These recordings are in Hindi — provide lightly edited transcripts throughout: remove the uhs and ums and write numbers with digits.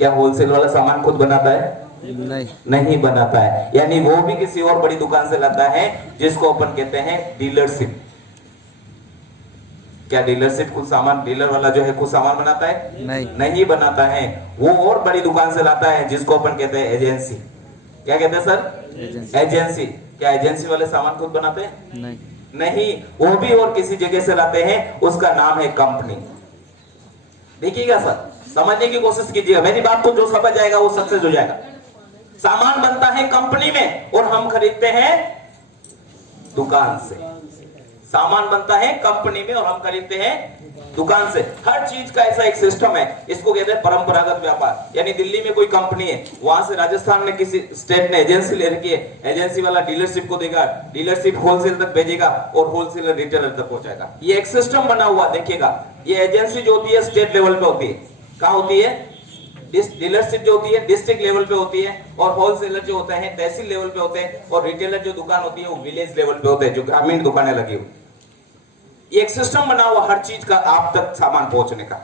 क्या होलसेल वाला सामान खुद बनाता है? नहीं बनाता है, यानी वो भी किसी और बड़ी दुकान से लाता है, जिसको अपन कहते हैं डीलरशिप। क्या डीलरशिप खुद सामान, डीलर वाला जो है खुद सामान बनाता है? नहीं बनाता है, वो और बड़ी दुकान से लाता है, जिसको अपन कहते हैं एजेंसी। क्या कहते हैं सर? एजेंसी। क्या एजेंसी वाले सामान खुद बनाते हैं? नहीं, वो भी और किसी जगह से लाते हैं, उसका नाम है कंपनी। देखिएगा सर, समझने की कोशिश कीजिएगा, मेरी बात को जो समझ जाएगा वो सक्सेस हो जाएगा। सामान बनता है कंपनी में और हम खरीदते हैं दुकान से। सामान बनता है कंपनी में और हम खरीदते हैं दुकान से। हर चीज का ऐसा एक सिस्टम है, इसको कहते हैं परंपरागत व्यापार। यानी दिल्ली में कोई कंपनी है, वहां से राजस्थान में किसी स्टेट ने एजेंसी ले रखी है, एजेंसी वाला डीलरशिप को देगा, डीलरशिप होलसेल तक भेजेगा और होलसेलर रिटेलर तक पहुंचाएगा। ये एक सिस्टम बना हुआ, देखिएगा। ये एजेंसी जो होती है स्टेट लेवल पे होती है। कहां होती है? डीलरशिप जो होती है डिस्ट्रिक्ट लेवल पे होती है, और होलसेलर जो होते हैं तहसील लेवल पे होते हैं, और रिटेलर जो दुकान होती है वो विलेज लेवल पे होते हैं, जो ग्रामीण दुकानें लगी हुई। एक सिस्टम बना हुआ हर चीज का आप तक सामान पहुंचने का।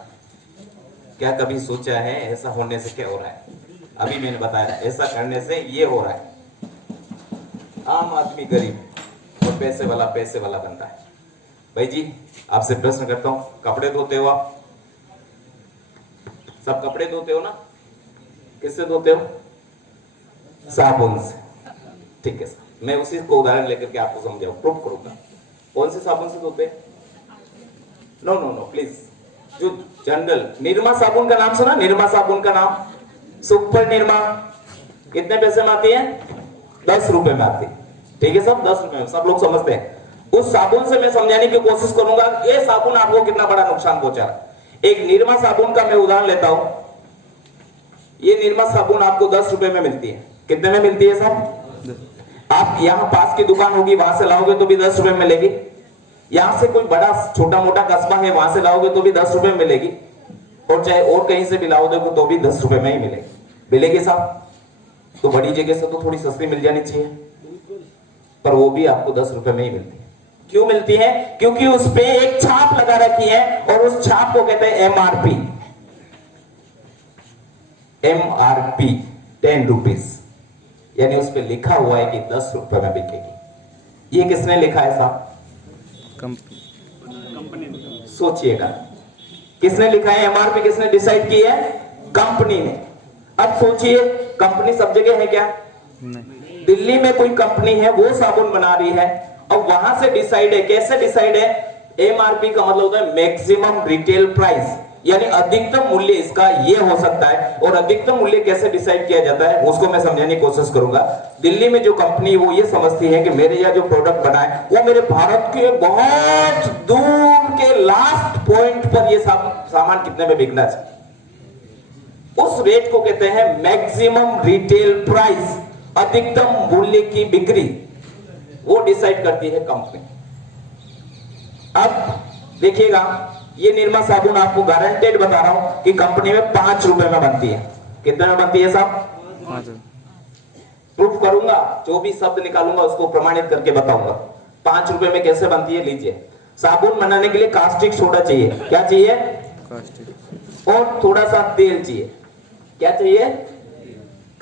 क्या कभी सोचा है ऐसा होने से क्या हो रहा है? अभी मैंने बताया, ऐसा करने से ये हो रहा है। आम आदमी गरीब और पैसे वाला बनता है। भाई जी, आपसे प्रश्न करता हूं, कपड़े धोते हो आप? सब कपड़े धोते हो ना? किससे धोते हो? साबुन से। ठीक है सर, मैं उसी को उदाहरण लेकर के आपको समझाऊं, प्रूफ करूंगा। कौन से साबुन से धोते हैं? नो नो नो प्लीज, जो जनरल निरमा साबुन का नाम सुना? निरमा साबुन का नाम, सुपर निरमा। कितने पैसे में आती है? 10 रुपए में आती है। ठीक है सब 10 रुपए में, सब लोग समझते हैं। उस साबुन से मैं समझाने की कोशिश करूंगा ये साबुन आपको कितना बड़ा नुकसान पहुंचा रहा है। एक निरमा साबुन का मैं उदाहरण लेता हूं। ये निरमा साबुन आपको 10 रुपए में मिलती है। कितने में मिलती है साहब? आप यहां पास की दुकान होगी, वहां से लाओगे तो भी 10 रुपए में मिलेगी। यहां से कोई बड़ा छोटा मोटा कस्बा है, वहां से लाओगे तो भी 10 रुपए में मिलेगी, और चाहे और कहीं से भी लाओगे तो भी 10 रुपए में ही मिलेगी साहब। तो बड़ी जगह से तो थोड़ी सस्ती मिल जानी चाहिए, पर वो भी आपको 10 रुपए में ही मिलती है। क्यों मिलती है? क्योंकि उस पे एक छाप लगा रखी है, और उस छाप को कहते हैं एमआरपी। एमआरपी 10 रुपीज, यानी उस पे लिखा हुआ है कि 10 रुपए में बिकेगी। ये किसने लिखा है साहब? कंपनी ने। सोचिएगा, किसने लिखा है? एमआरपी किसने डिसाइड की है? कंपनी ने। अब सोचिए, कंपनी सब जगह है क्या? नहीं। दिल्ली में कोई कंपनी है, वो साबुन बना रही है, अब वहां से डिसाइड है। कैसे डिसाइड है? एमआरपी का मतलब होता है मैक्सिमम रिटेल प्राइस, यानी अधिकतम मूल्य इसका ये हो सकता है। और अधिकतम मूल्य कैसे डिसाइड किया जाता है उसको मैं समझाने की कोशिश करूंगा। दिल्ली में जो कंपनी वो ये समझती है कि मेरे यहाँ जो प्रोडक्ट बना है वो मेरे भारत के बहुत दूर के लास्ट पॉइंट पर ये सामान कितने में बिकना चाहिए, उस रेट को कहते हैं मैक्सिमम रिटेल प्राइस, अधिकतम मूल्य की बिक्री, वो डिसाइड करती है कंपनी। अब देखिएगा, ये निरमा साबुन आपको गारंटेड बता रहा हूं कि कंपनी में 5 रुपए में बनती है। कितने में बनती है साहब? 5। प्रूफ करूंगा, जो भी शब्द निकालूंगा उसको प्रमाणित करके बताऊंगा 5 रुपए में कैसे बनती है। लीजिए, साबुन बनाने के लिए कास्टिक सोडा चाहिए। क्या चाहिए? कास्टिक। और थोड़ा सा तेल चाहिए। क्या चाहिए?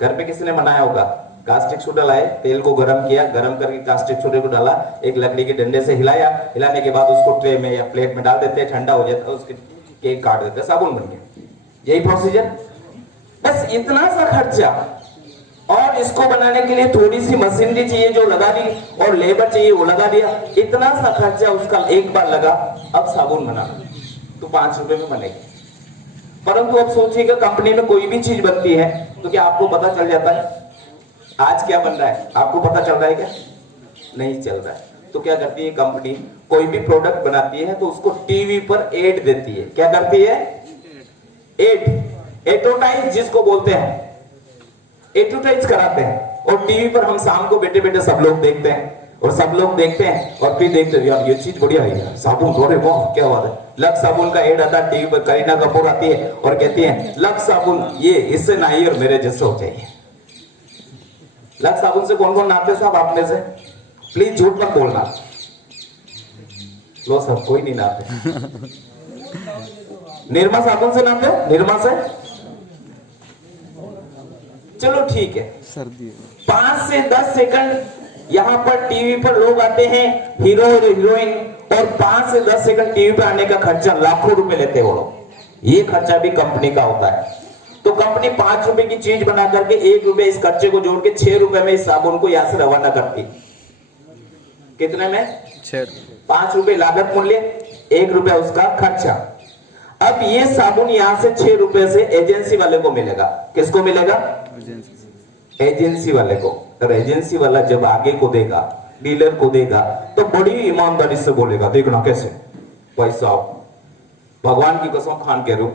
घर पे किसी ने बनाया होगा, कास्टिक सोडा लाए, तेल को गरम किया, गरम करके कास्टिक सोडे को डाला, एक लकड़ी के डंडे से हिलाया, हिलाने के बाद उसको ट्रे में या प्लेट में डाल देते हैं, ठंडा हो जाता है, उसके केक काट देते हैं, साबुन बन गया। यही प्रोसीजर, बस इतना सा खर्चा। और इसको बनाने के लिए थोड़ी सी मशीनरी चाहिए जो लगा दी, और लेबर चाहिए वो लगा दिया। इतना सा खर्चा उसका एक बार लगा, अब साबुन बना तो 5 रुपए में बनेगी। परंतु अब सोचिएगा, कंपनी में कोई भी चीज बनती है तो क्या आपको पता चल जाता है आज क्या बन रहा है? आपको पता चल रहा है क्या? नहीं चल रहा है। तो क्या करती है कंपनी? कोई भी प्रोडक्ट बनाती है तो उसको टीवी पर एड देती है। क्या करती है? एड, एडवर्टाइज जिसको बोलते हैं, एडवर्टाइज कराते हैं। और टीवी पर हम शाम को बैठे बैठे सब लोग देखते हैं, और सब लोग देखते हैं और फिर देखते हैं यार ये चीज बढ़िया है, साबुन थोड़े वाह क्या बात है। लक्स साबुन का एड आता है टीवी पर, करीना कपूर आती है और कहती है लक्स साबुन ये इससे नहाइए और मेरे जैसे हो जाइए। लक्स साबुन से कौन कौन नहाते साहब आप में से? प्लीज झूठ मत बोलना। लो सब कोई नहीं नहाते। निरमा साबुन से नहाते? निरमा से चलो ठीक है, सर्दी 5 से 10 सेकंड यहाँ पर टीवी पर लोग आते हैं, हीरो और हीरोइन, और 5 से 10 सेकंड टीवी पर आने का खर्चा लाखों रुपए लेते हैं वो लोग। ये खर्चा भी कंपनी का होता है। तो कंपनी 5 रुपए की चीज बना करके 1 रुपए इस खर्चे को जोड़ के 6 रुपए में इस साबुन को यहाँ से रवाना करती। कितने में? 6। 5 रुपए लागत मूल्य, 1 रुपया उसका खर्चा। अब ये साबुन यहाँ से 6 रुपए से एजेंसी वाले को मिलेगा। किसको मिलेगा? एजेंसी वाले को। और एजेंसी वाला जब आगे को देगा, डीलर को देगा, तो बड़ी ईमानदारी से बोलेगा, देखना कैसे भाई साहब, भगवान की कसम खान कह रहा हूं,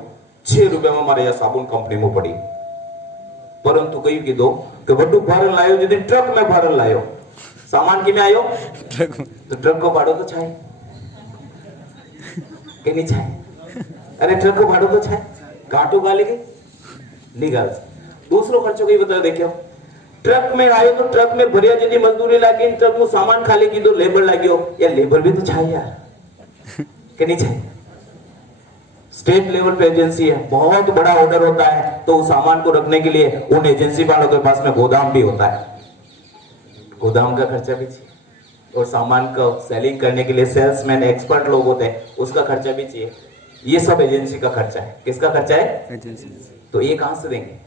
6 रुपए में हमारे यह साबुन कंपनी में पड़ी। परंतु कहीं की दो कि बड्डू भरन लायो, यदि ट्रक में भरन लायो, सामान की में आयो तो ट्रक को भाड़ो तो छाए कि नहीं छाए? अरे ट्रक को भाड़ो तो छाए, काटो गालेगे निकाल। दूसरों खर्चों को ही बता, देखियो ट्रक में आयो तो ट्रक में भरिया यदि मजदूरी लागी, ट्रक में सामान खाली की तो लेबर लागियो, या लेबर भी तो छाए यार कि नहीं छाए? स्टेट लेवल पे एजेंसी है, बहुत बड़ा ऑर्डर होता है, तो उस सामान को रखने के लिए उन एजेंसी वालों के पास में गोदाम भी होता है, गोदाम का खर्चा भी चाहिए, और सामान का सेलिंग करने के लिए सेल्समैन एक्सपर्ट लोग होते हैं, उसका खर्चा भी चाहिए। ये सब एजेंसी का खर्चा है। किसका खर्चा है? एजेंसी। तो ये कहां से देंगे?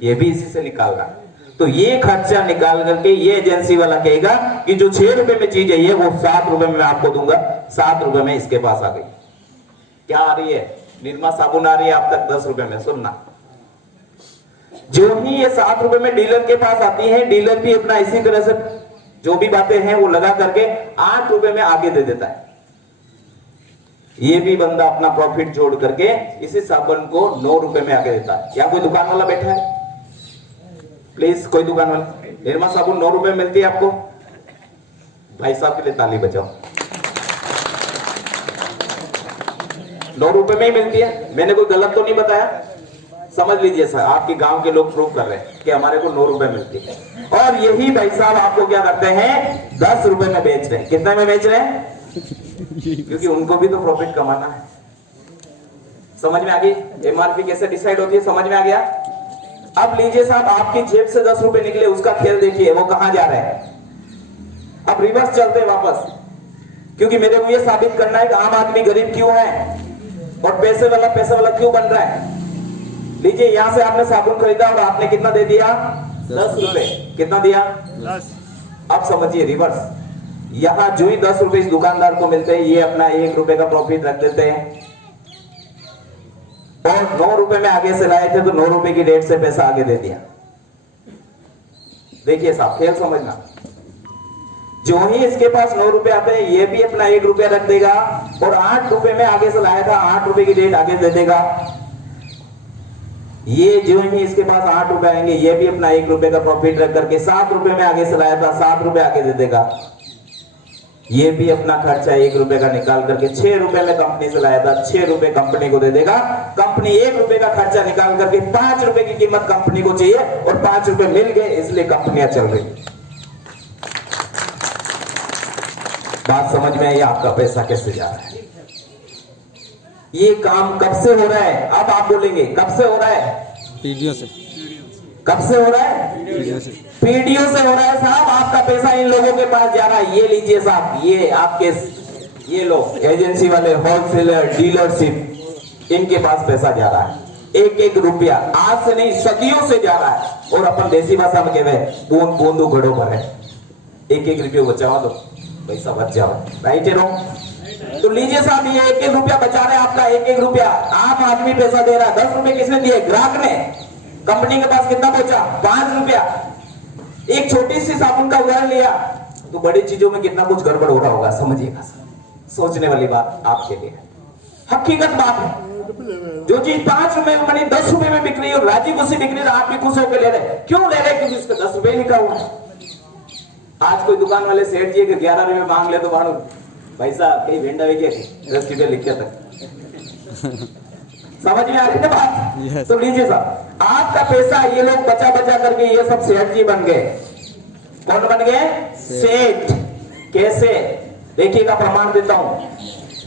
ये भी इसी से निकालना। तो ये खर्चा निकाल करके ये एजेंसी वाला कहेगा कि जो 6 रुपए में चीज है ये वो 7 रुपए में आपको दूंगा, 7 रुपए में इसके पास आ गई। क्या आ रही है? निरमा साबुन आ रही है आप तक 10 रुपए में। सुनना, जो ही ये 7 रुपए में डीलर के पास आती है, डीलर भी अपना इसी तरह से जो भी बातें हैं वो लगा करके 8 रुपए में आगे दे देता है। ये भी बंदा अपना प्रॉफिट जोड़ करके इसी साबुन को 9 रुपए में आगे देता है। क्या कोई दुकान वाला बैठा है? प्लीज कोई दुकान वाला, निरमा साबुन 9 रुपए में मिलती है आपको? भाई साहब के लिए ताली बजाओ। 9 रुपए में ही मिलती है। मैंने कोई गलत तो नहीं बताया? समझ लीजिए सर, आपके गांव के लोग प्रूव कर रहे हैं कि हमारे को 9 रुपए मिलती है, और यही भाई साहब आपको क्या करते हैं? 10 रुपए में बेच रहे हैं। कितने में बेच रहे हैं? क्योंकि उनको भी तो प्रॉफिट कमाना है। समझ में आ गई? एमआरपी कैसे डिसाइड होती है, समझ में आ गया? अब लीजिए साहब, आपकी जेब से 10 रुपए निकले, उसका खेल देखिए वो कहां जा रहे हैं। अब रिवर्स चलते हैं वापस, क्योंकि मेरे को ये साबित करना है कि आम आदमी गरीब क्यों है और पैसे वाला क्यों बन रहा है। लीजिए, यहां से आपने साबुन खरीदा और आपने कितना दे दिया? 10 रुपए। कितना दिया? 10। अब समझिए रिवर्स, यहां जो ही 10 रुपए इस दुकानदार को मिलते हैं, ये अपना 1 रुपए का प्रॉफिट रख देते हैं, और 9 रुपए में आगे से लाए थे तो 9 रुपए की रेट से पैसा आगे दे दिया। देखिए साहब, खेल समझना, जो ही इसके पास 9 रुपए आते हैं, ये भी अपना 1 रुपया रख देगा, और 8 रुपए में आगे से लाया था, 8 रुपए की रेट आगे दे देगा। ये जो ही इसके पास 8 रुपए आएंगे, ये भी अपना 1 रुपए का प्रॉफिट रख करके 7 रुपए में आगे से लाया था, 7 रुपए आगे दे देगा। ये भी अपना खर्चा 1 रुपए का निकाल करके 6 रुपए में कंपनी से लाया था, 6 रुपए कंपनी को दे देगा। कंपनी 1 रुपए का खर्चा निकाल करके 5 रुपए की कीमत कंपनी को चाहिए, और 5 रुपए मिल गए, इसलिए कंपनियां चल रही। बात समझ में आई? आपका पैसा कैसे जा रहा है? ये काम कब से हो रहा है? अब आप बोलेंगे कब से हो रहा है? पीढ़ियों से। कब से हो रहा है? पीढ़ियों से। पीढ़ियों से हो रहा है साहब। आपका पैसा इन लोगों के पास जा रहा है। ये लीजिए साहब, ये आपके ये लोग एजेंसी वाले, होलसेलर, डीलरशिप, इनके पास पैसा जा रहा है। 1-1 रुपया आज से नहीं, सदियों से जा रहा है। और अपन देसी भाषा में कहते हैं, बूंद बूंदू घड़ों पर है। 1-1 रुपये बचावा दो, पैसा बच जाओ। राइट है? तो लीजिए साहब, ये 1-1 रुपया बचा रहे हैं आपका। 1-1 रुपया आम आदमी पैसा दे रहा है। 10 रुपए किसने दिए? ग्राहक ने। कंपनी के पास कितना पहुंचा? 5 रुपया। एक छोटी सी साबुन का उदाहरण लिया, तो बड़ी चीजों में कितना कुछ गड़बड़ हो रहा होगा। समझिएगा, सोचने वाली बात आपके लिए, हकीकत बात है। जो चीज 5 रुपए में बनी 10 रुपए में बिक रही है, और राजी खुशी बिक रही है, आप भी खुश होकर ले रहे। क्यों ले रहे? क्योंकि उसका 10 रुपए लिखा हुआ है। आज कोई दुकान वाले सेठ जी 11 रुपए मांग ले तो मानो भाई साहब कहीं भेंडा भी क्या 10 रुपए लिख के तक। समझ में आ रही है बात? yes. तो लीजिए साहब, आपका पैसा ये लोग बचा बचा करके ये सब सेठ जी बन गए। कौन बन गए? सेठ। कैसे? देखिएगा, प्रमाण देता हूं।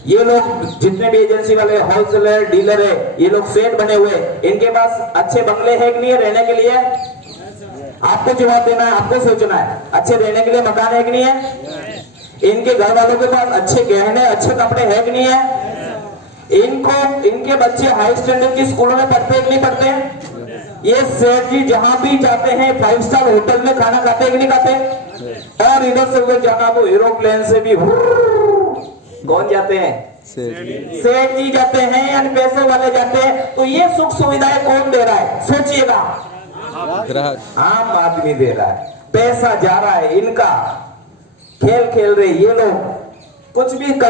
ये लोग जितने भी एजेंसी वाले, होलसेलर, डीलर है, ये लोग सेठ बने हुए। इनके पास अच्छे बंगले हैं कि नहीं है रहने के लिए? आपको जवाब देना है, आपको सोचना है। अच्छे रहने के लिए मकान है कि नहीं है? इनके घर वालों के पास अच्छे गहने अच्छे कपड़े है कि नहीं है? इनके बच्चे हाई स्टैंडर्ड की स्कूलों में पढ़ते हैं कि नहीं पढ़ते हैं? ये सेठ जी जहां भी जाते हैं 5 स्टार होटल में खाना खाते हैं कि नहीं खाते? और इधर से उधर जाना, वो एरोप्लेन से भी कौन जाते हैं? सेठ जी जाते हैं या पैसों वाले जाते हैं। तो ये सुख सुविधाएं कौन दे रहा है? सोचिएगा, आम आदमी दे रहा है। पैसा जा रहा है इनका, खेल खेल रहे ये लोग, कुछ भी